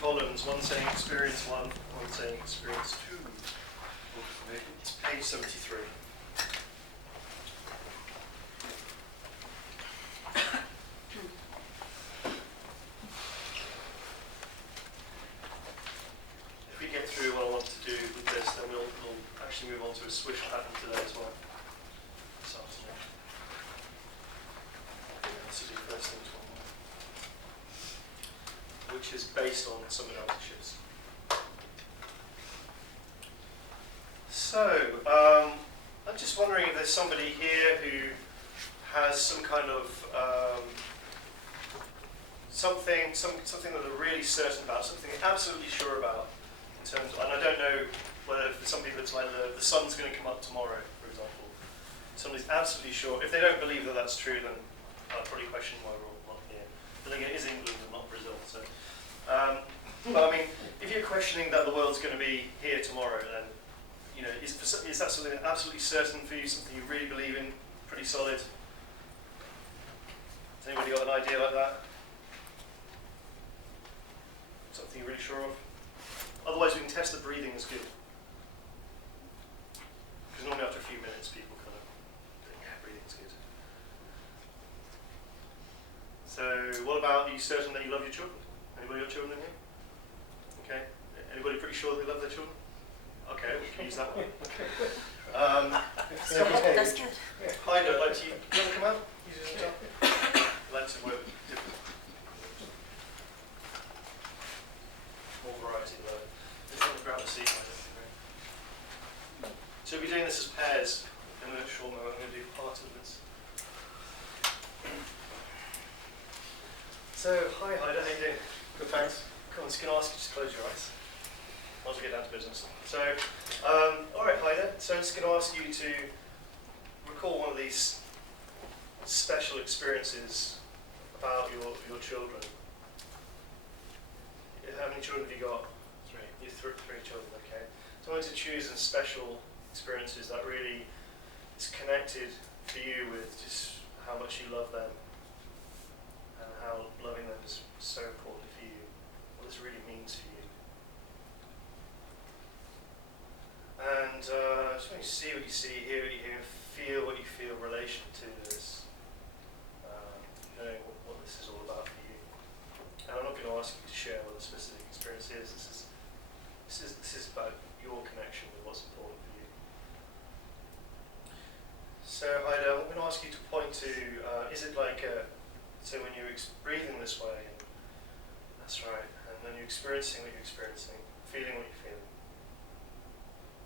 columns, one saying experience 1, one saying experience 2. It's page 73. If we get through what I want to do with this, then we'll actually move on to a swish pattern today as well. This afternoon. This will be the first thing tomorrow, which is based on submodalities. So, I'm just wondering if there's somebody here who has some kind of something that they're really certain about, something they're absolutely sure about in terms of, and I don't know whether for some people it's like the sun's going to come up tomorrow, for example. Somebody's absolutely sure. If they don't believe that that's true, then I'll probably question why we're all not here. But again, it is England and not Brazil, so. But I mean, if you're questioning that the world's going to be here tomorrow, then you know, is that something absolutely certain for you? Something you really believe in? Pretty solid? Has anybody got an idea like that? Something you're really sure of? Otherwise, we can test that breathing is good. Because normally after a few minutes, people kind of think, yeah, breathing's good. So, what about, are you certain that you love your children? Anybody got children in here? Okay. Anybody pretty sure that they love their children? Okay, we can use that one. That's good. Heidi, I'd like to, you want to come out? I'd like to work different. More variety though. Just want to grab a seat, I don't think. So we'll be doing this as pairs in a short moment. I'm going to do part of this. So, hi Heidi, how you doing? Good, thanks. Come on, just going to ask you to close your eyes. Once we get down to business. So, alright Heidi, so I'm just going to ask you to recall one of these special experiences about your children. How many children have you got? 3. You have 3 children, okay. So I want to choose some special experiences that really is connected for you with just how much you love them and how loving them is so important for you, what this really means for you. And just want you to see what you see, hear what you hear, feel what you feel in relation to this, knowing what this is all about for you. And I'm not going to ask you to share what the specific experience is. This is about your connection with what's important for you. So Heidi, I'm going to ask you to point to, is it like, so when you're breathing this way, and that's right, and then you're experiencing what you're experiencing, feeling what you're feeling.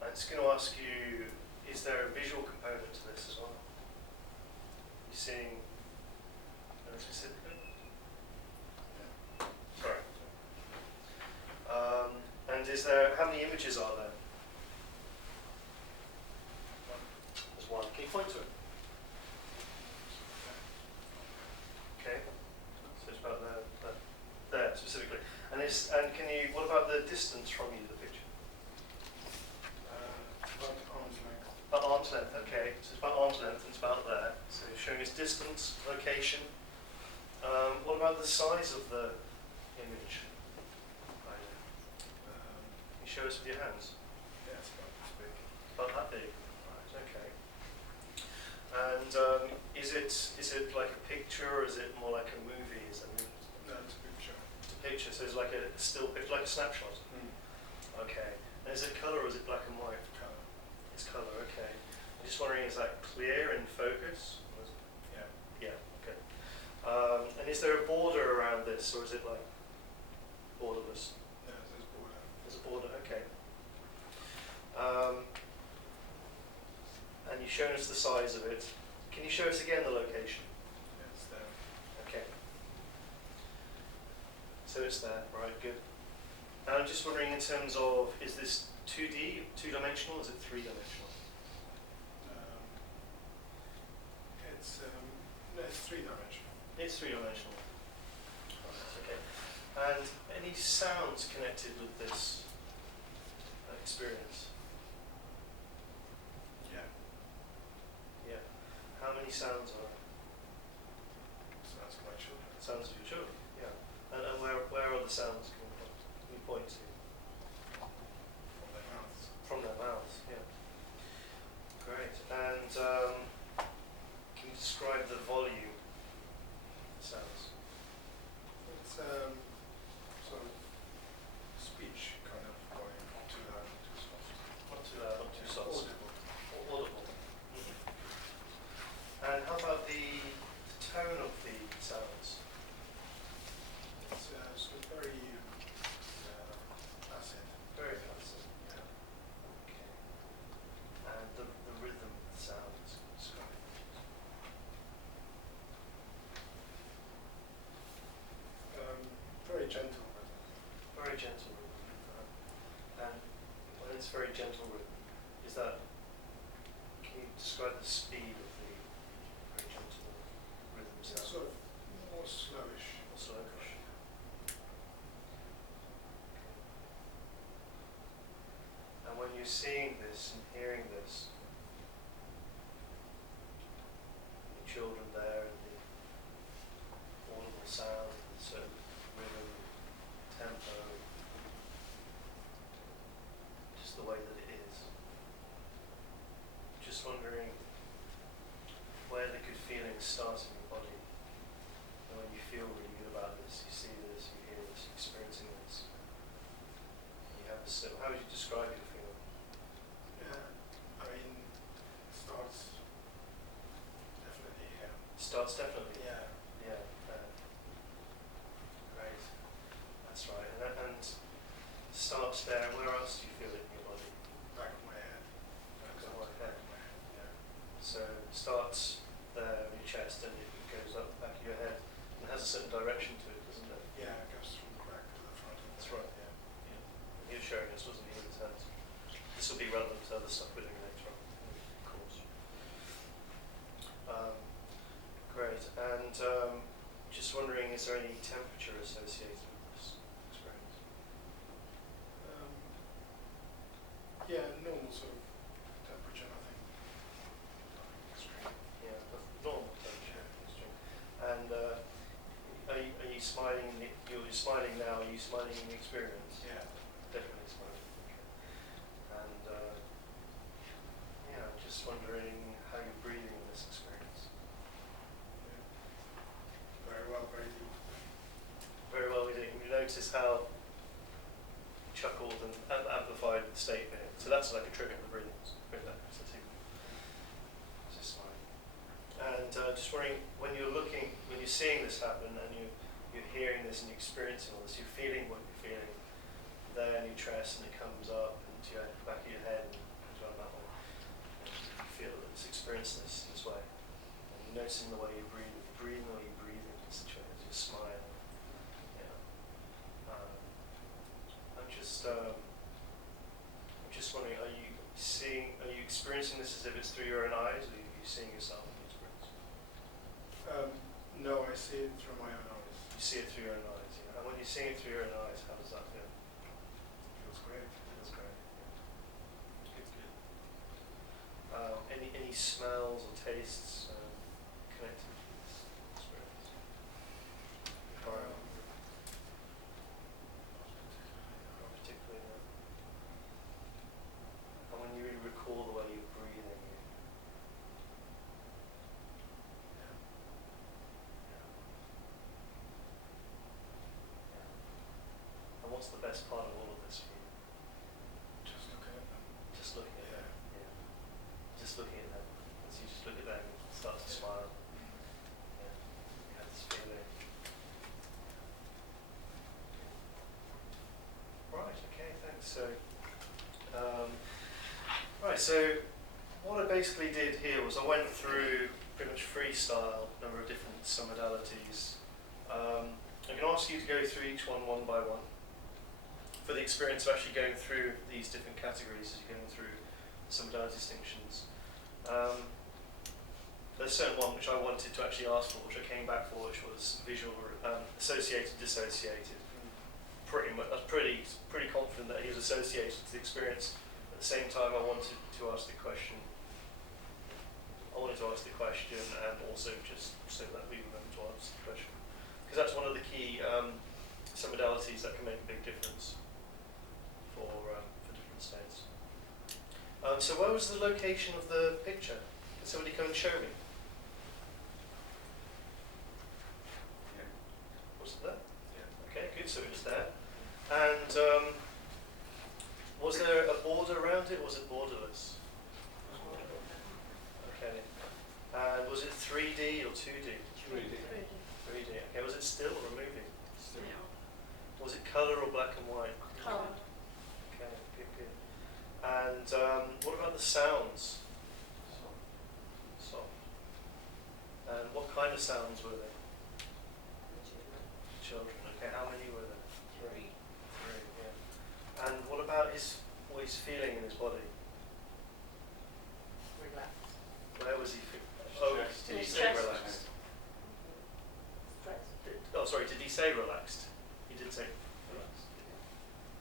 I'm just going to ask you, is there a visual component to this as well? You're seeing specifically? Yeah. Sorry. And is there, how many images are there? There's one. Can you point to it? Okay. So it's about there specifically. And can you, what about the distance from you, the picture? About arm's length. About arm's length, okay. So it's about arm's length and it's about there. So it's showing us distance, location. What about the size of the image? Can you show us with your hands? Yeah, it's about this big. About that big? Right, okay. And is it like a picture or is it more like a movie? Is it a movie? No, it's a picture. It's a picture, so it's like a still picture, like a snapshot. Okay. And is it colour or is it black and white? Colour. It's colour, okay. I'm just wondering, is that clear in focus? Yeah. Yeah, okay. And is there a border around this, or is it like borderless? Yeah, there's border. There's a border, okay. And you've shown us the size of it. Can you show us again the location? Yeah, it's there. Okay. So it's there, right, good. And I'm just wondering in terms of, is this 2D, two-dimensional, or is it three-dimensional? It's three-dimensional. It's three-dimensional. Okay. And any sounds connected with this experience? Yeah. Yeah. How many sounds are there? Sounds of my children. Sounds of your children, yeah. And where are the sounds coming from? very gentle rhythm. And when it's very gentle rhythm, is that, can you describe the speed of the very gentle rhythm It's sound? sort of more slowish. Or slowish? And when you're seeing this and hearing this, the children there and the audible sound, and certain rhythm, tempo, just the way that it is. Just wondering where the good feelings start in your body. And when you feel really good about this, you see this, you hear this, you're experiencing this. You have a how would you describe your feeling? Yeah, I mean, starts definitely here. Starts definitely. Yeah. Yeah. Great. That's right. And starts there. And where else do you feel it in your body? Back of my head. Back of my head. Yeah. So it starts there in your chest and it goes up the back of your head and has a certain direction to it, doesn't it? Yeah, it goes from the back to the front. That's right. Yeah. He was showing us, wasn't he, in a sense? This will be relevant to other stuff we're doing later on, of course. Great. And just wondering, is there any temperature associated with this experience? Yeah, normal sort of temperature, nothing extreme. Yeah, that's normal temperature. And are you smiling? You're smiling now. Are you smiling in the experience? Yeah. Definitely smiling. Okay. And yeah, just wondering how you're breathing in this experience. Yeah. Very well, very deep. Very well. You notice how chuckled and amplified the statement. So that's like a trigger for breathing. Just smiling. And just wondering, when you're seeing this happen and you're hearing this and you're experiencing all this, you're feeling what you're feeling there in your chest and it comes up into your back of your head and comes around that way. And you feel that it's experiencing this way. And you're noticing the way you breathe, breathing the way you breathe in this situation, as you smile. Yeah. I'm just wondering, are you experiencing this as if it's through your own eyes, or are you seeing yourself in the experience? No, I see it through my own eyes. You see it through your own eyes, yeah. And when you're seeing it through your own eyes, how does that feel? Feels great. Feels great. Good, good. Any smells or tastes connected to this experience? Not particularly, no. And when you really recall the way you're breathing, and what's the best part of all of this for you? Just looking at them. Just looking at Yeah. them. Yeah. Just looking at them. As you just look at them and start to smile. Yeah. You have this feeling. Right, okay, thanks. So so what I basically did here was I went through pretty much freestyle, a number of different submodalities. I'm going to ask you to go through each one by one for the experience of actually going through these different categories as you're going through submodality distinctions. There's a certain one which I wanted to actually ask for, which I came back for, which was visual associated, dissociated. Pretty much, I was pretty confident that he was associated to the experience. At the same time, I wanted to ask the question. And also just so that we remember to ask the question, because that's one of the key submodalities that can make a big difference for different states. So where was the location of the picture? Can somebody come and show me? Yeah. Was it there? Yeah. Okay, good. So it was there. And was there a border around it, or was it borderless? Okay. And was it 3D or 2D? 3D. 3D. Okay. Was it still or moving? Still. Was it colour or black and white? Colour. Okay, good. And what about the sounds? Soft. And what kind of sounds were they? Children. Okay, how many were there? 3. 3. what he's feeling in his body? Relaxed. Where was he? Oh, Chest. did he His say chest. relaxed? Stress. Oh, sorry. Did he say relaxed? He did say relaxed.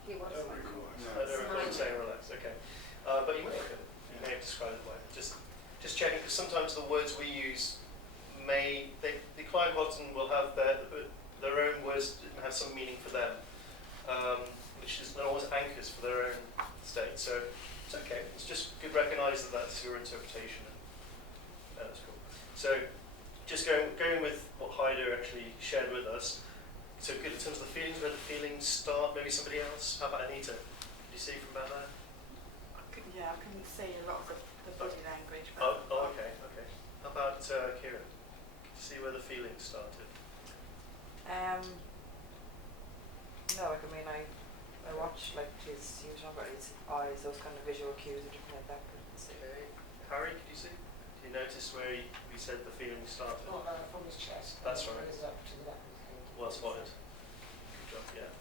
He was. Don't recall. I don't recall him Smiling. saying relaxed. Okay, but you may have described it like just checking, because sometimes the words we use the client often will have their own words that have some meaning for them, which is not always anchors for their own state. So it's okay. It's just good to recognise that that's your interpretation. And that's cool. So just going with what Heider actually shared with us. So good in terms of the feelings, where the feelings start. Maybe somebody else. How about Anita? Did you see from about that? I couldn't see a lot of the body language. Oh, okay. How about Kieran? Did you see where the feelings started? No, like, I mean, I watched, like, he was talking about his eyes, those kind of visual cues and different like that. Couldn't see. Okay. Harry, could you see? Did you notice where he said the feelings started? Oh, no, from his chest. That's right. Goes up to the back of his head. Well spotted. Good job, yeah.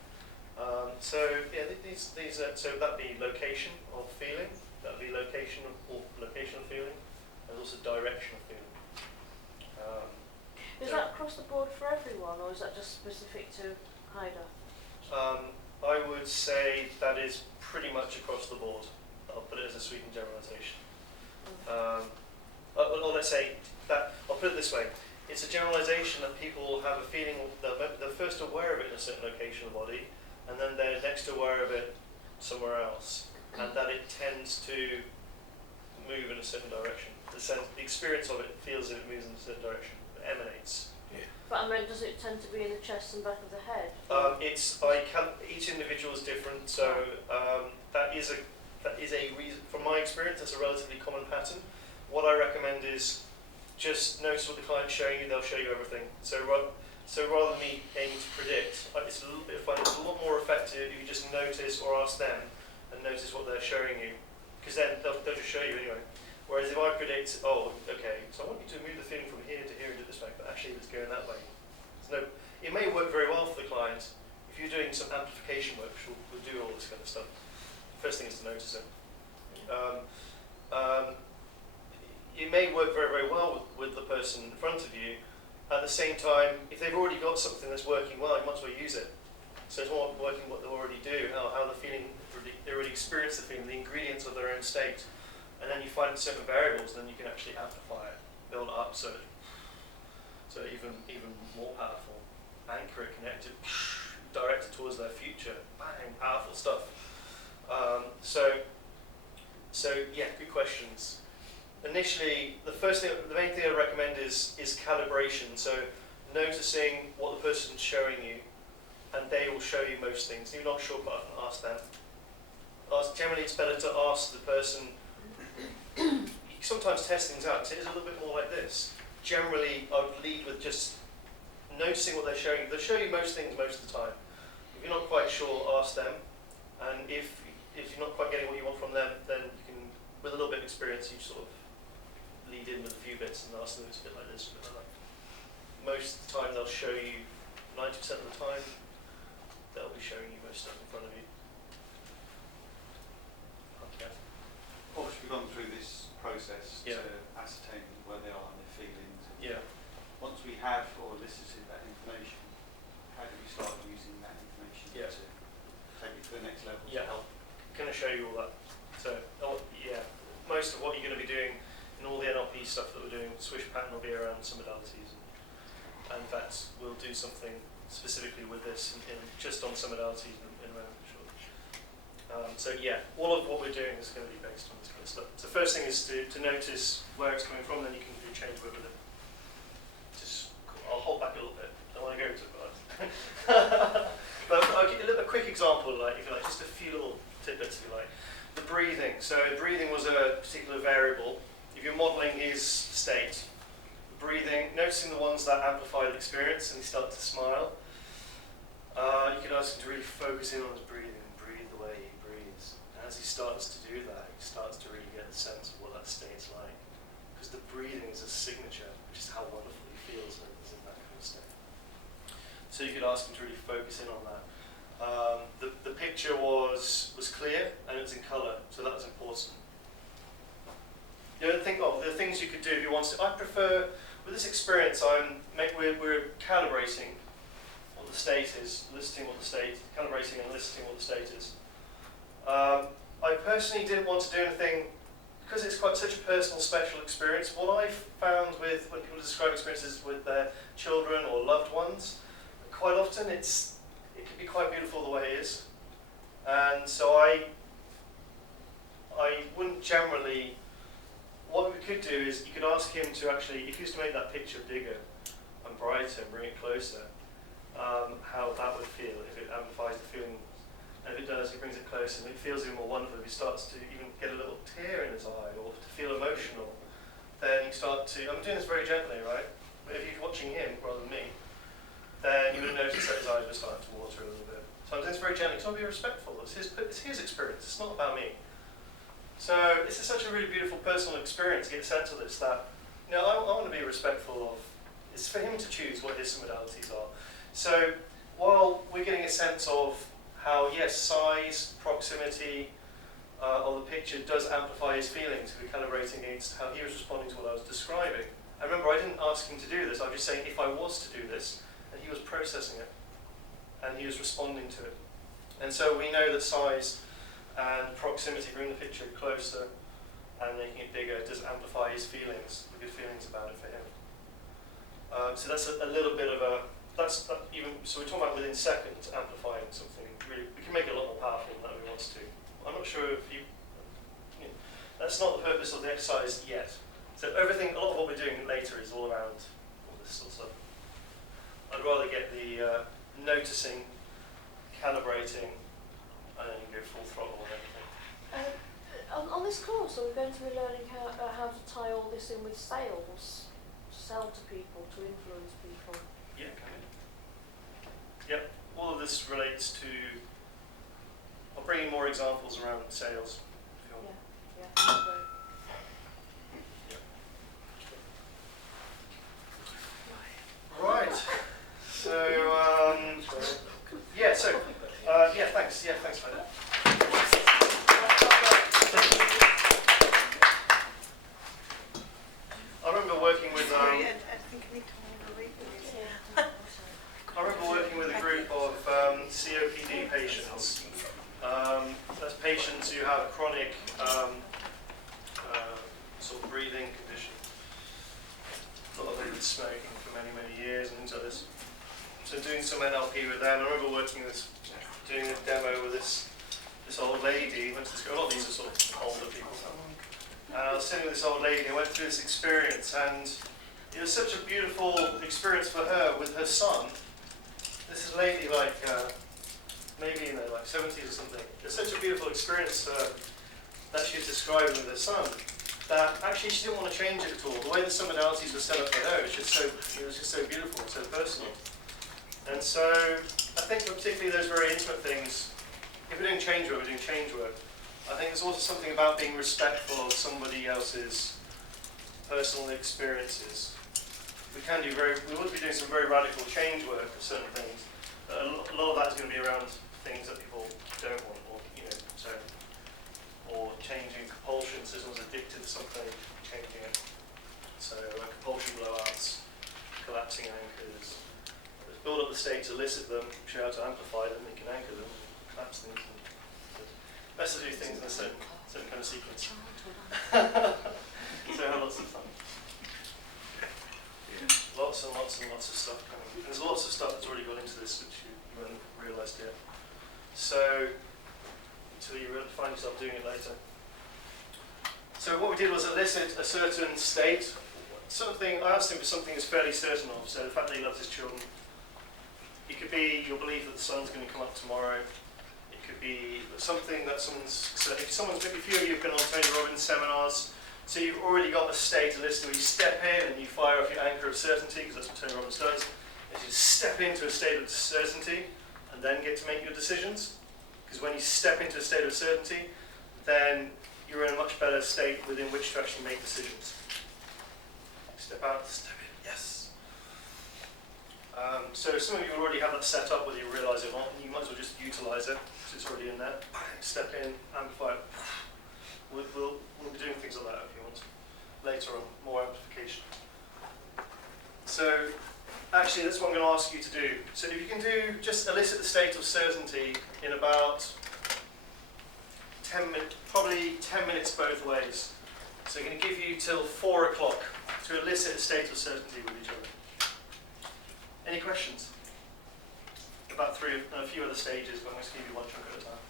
So yeah, these so that'd be location of feeling. That'd be location of feeling. There's also direction of feeling. Is that across the board for everyone, or is that just specific to Haida? I would say that is pretty much across the board. I'll put it as a sweeping generalisation. Or let's say that, I'll put it this way. It's a generalisation that people have a feeling, they're first aware of it in a certain location of the body, and then they're next aware of it somewhere else, and that it tends to move in a certain direction. The experience of it feels that it moves in a certain direction, it emanates. But I mean, does it tend to be in the chest and back of the head? Each individual is different, so that is a reason. From my experience, that's a relatively common pattern. What I recommend is just notice what the client's showing you. They'll show you everything. So rather than me aiming to predict, it's a little bit fun. It's a lot more effective if you just notice or ask them and notice what they're showing you, because then they'll just show you anyway. Whereas if I predict, oh, okay, so I want you to move the feeling from here to here and do this way, but actually it's going that way. It may work very well for the client. If you're doing some amplification work, which we'll do all this kind of stuff, first thing is to notice it. It may work very, very well with the person in front of you. At the same time, if they've already got something that's working well, you might as well use it. So it's not working what they already do, how the feeling, they already experience the feeling, the ingredients of their own state. And then you find certain variables, and then you can actually amplify it, build it up so even more powerful. Anchor it, connect it, direct it towards their future. Bang, powerful stuff. So yeah, good questions. Initially, the main thing I recommend is calibration. So noticing what the person's showing you, and they will show you most things. If you're not sure, but ask them. Generally, it's better to ask the person. You sometimes test things out. So it is a little bit more like this. Generally, I would lead with just noticing what they're showing you. They'll show you most things most of the time. If you're not quite sure, ask them. And if you're not quite getting what you want from them, then you can, with a little bit of experience, you sort of lead in with a few bits and ask them, it's a bit like this, a bit like that. Most of the time, they'll show you, 90% of the time, they'll be showing you most stuff in front of you. Okay. Obviously, we've gone through this process Yeah. to ascertain where they are and their feelings. Yeah. Once we have or elicited that information, how do we start using that information Yeah. to take it to the next level? Yeah. I'm going to show you all that. So, most of what you're going to be doing in all the NLP stuff that we're doing, swish pattern will be around submodalities, and in fact, we'll do something specifically with this just on submodalities in a moment, for sure. So yeah, all of what we're doing is going to be based on this kind of stuff. So first thing is to notice where it's coming from, then you can do change work with it. I'll hold back a little bit. I don't want to go into it, but I'll give you a quick example, like if you like, just a few little tidbits, if you like. The breathing. So breathing was a particular variable. If you're modelling his state, breathing, noticing the ones that amplify the experience, and he starts to smile. You can ask him to really focus in on his breathing and breathe the way he breathes. And as he starts to do that, he starts to really get the sense of what that state's like. Because the breathing is a signature, which is how wonderful he feels when he's in that kind of state. So you could ask him to really focus in on that. The picture was clear, predominance in colour, so that's important. The other thing, the things you could do if you want to. I prefer, with this experience, we're calibrating what the state is, calibrating and listing what the state is. I personally didn't want to do anything, because it's quite such a personal, special experience. What I found with when people describe experiences with their children or loved ones, quite often it can be quite beautiful the way it is. And so I wouldn't generally. What we could do is you could ask him to actually, if he was to make that picture bigger and brighter and bring it closer, how that would feel if it amplifies the feeling. And if it does, he brings it closer and it feels even more wonderful. If he starts to even get a little tear in his eye or to feel emotional, then you start to, I'm doing this very gently, right? But if you're watching him rather than me, then you would notice that his eyes are starting to water a little bit. So I'm doing this very gently, because I want to be respectful. It's his experience, it's not about me. So this is such a really beautiful personal experience to get a sense of this, that I want to be respectful of, it's for him to choose what his submodalities are. So while we're getting a sense of how, yes, size, proximity of the picture does amplify his feelings, we're calibrating against how he was responding to what I was describing. And remember, I didn't ask him to do this, I was just saying if I was to do this, and he was processing it, and he was responding to it. And so we know that size and proximity, bring the picture closer and making it bigger, does amplify his feelings, the good feelings about it for him. So that's a little bit of a, so we're talking about within seconds, amplifying something really, we can make it a lot more powerful than that we want to. I'm not sure if that's not the purpose of the exercise yet. So everything, a lot of what we're doing later is all around all this sort of stuff. I'd rather get the noticing, calibrating, and then you go full throttle on everything. On this course, are we going to be learning how to tie all this in with sales? Sell to people, to influence people? Yeah, come in. Yep, all of this relates to, I'll bring in more examples around sales. If you want. Yeah, great. Right. So, thanks for that. I remember working with a group of COPD patients. That's patients who have chronic sort of breathing condition. A lot of them been smoking for many, many years and things like this. So doing some NLP with them. I remember doing a demo with this old lady. Went to this, a lot of these are sort of older people. And I was sitting with this old lady. I went through this experience, and it was such a beautiful experience for her with her son. This is a lady like maybe in their like 70s or something. It's such a beautiful experience that she was describing with her son. That actually she didn't want to change it at all. The way the submodalities were set up for her, it was just so beautiful, so personal. And so I think particularly those very intimate things, if we're doing change work, we're doing change work. I think there's also something about being respectful of somebody else's personal experiences. We would be doing some very radical change work for certain things. A lot of that is going to be around things that people don't want, or changing compulsions. So someone's addicted to something, changing it. So compulsion blowouts, collapsing anchors. Let's build up the state to elicit them, show how to amplify them, we can anchor them, collapse things. Best to do things in a certain kind of sequence. So have lots of fun. Lots and lots and lots of stuff coming. There's lots of stuff that's already gone into this which you haven't realised yet. So until you find yourself doing it later. So what we did was elicit a certain state. I asked him for something he's fairly certain of. So the fact that he loves his children. It could be your belief that the sun's going to come up tomorrow. It could be something that maybe a few of you have been on Tony Robbins seminars. So you've already got a state elicited where you step in and you fire off your anchor of certainty, because that's what Tony Robbins does. Is you step into a state of certainty and then get to make your decisions. Because when you step into a state of certainty, then you're in a much better state within which to actually make decisions. Step out, step in, yes. So some of you already have that set up, whether you realise it or not, and you might as well just utilise it, because it's already in there. Step in, amplify it. We'll be doing things like that if you want. Later on, more amplification. So, actually, that's what I'm going to ask you to do. So if you can do, just elicit the state of certainty in about 10 minutes, probably 10 minutes both ways. So I'm going to give you till 4 o'clock to elicit a state of certainty with each other. Any questions? About a few other stages, but I'm going to give you one chunk at a time.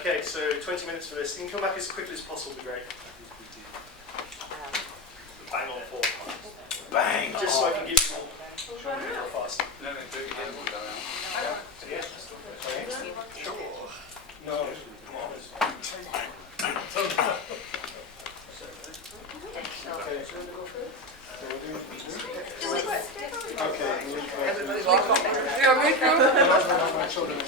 Okay, so 20 minutes for this. You can come back as quickly as possible, would be great. Bang on 4. Bang! Just so I can give you more. Real fast. No, do it again. We'll go around. Yeah. Sure. No. Come on. Okay, so we'll go through. So we're doing okay, Yeah, me too. my children.